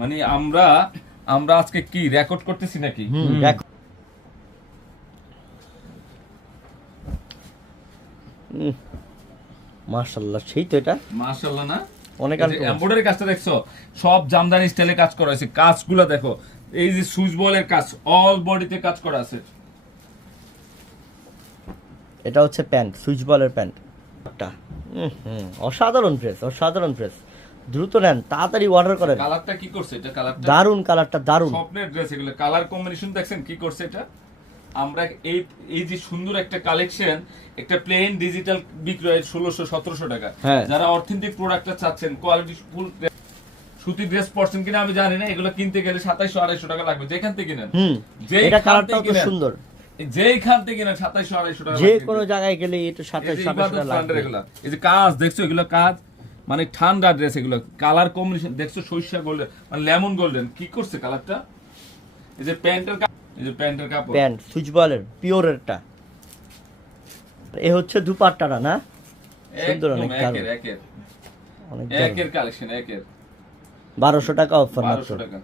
মানে আমরা আমরা আজকে কি রেকর্ড করতেছি নাকি? দেখো মাশাআল্লাহ, সেই তো এটা মাশাআল্লাহ না? অনেক এমব্রয়ডারি কাজটা দেখছো, সব জামদানি স্টাইলে কাজ করা আছে। কাজগুলো দেখো, এই যে সুইচ বলের কাজ, অল বডিতে কাজ করা আছে। এটা হচ্ছে প্যান্ট, সুইচ বলের প্যান্ট। অসাধারণ ড্রেস, অসাধারণ ড্রেস। দ্রুত নেন, তাড়াতাড়ি অর্ডার করেন। কালারটা কি করছে এটা? কালারটা দারুন, কালারটা দারুন। স্বপ্নের ড্রেস এগুলো, কালার কম্বিনেশন দেখছেন কি করছে এটা? আমরা এই এই যে সুন্দর একটা কালেকশন, একটা প্লেন ডিজিটাল বিক্রয় 1600-1700 টাকা। হ্যাঁ। যারা অথেন্টিক প্রোডাক্টটা চাচ্ছেন, কোয়ালিটি ফুল সুতি ড্রেস পরছেন কিনা আমি জানি না, এগুলো কিনতে গেলে 2700-2800 টাকা লাগবে যেখান থেকে কিনেন। এটা কালারটাও তো সুন্দর। যেইখান থেকে কিনেন 2700-2800 টাকা যে লাগবে। কোনো জায়গায় গেলে এটা 2700 টাকা লাগবে। এগুলা এই যে কাজ দেখছো, এগুলো কাজ মানে ঠান্ডা ড্রেস, এগুলো কালার কম্বিনেশন দেখছো, সরিষা গোল্ডেন মানে লেমন গোল্ডেন, কি করছে কালারটা? এই যে প্যান্টের এই যে প্যান্টের কাপড়, প্যান্ট সুইচ বলের পিওরেরটা। এ হচ্ছে দুপাট্টাটা না, সুন্দর, অনেক দারুণ, একের অনেক দারুণ। একের কালেকশন, একের 1200 টাকা অফার মাত্র। 1200 টাকা।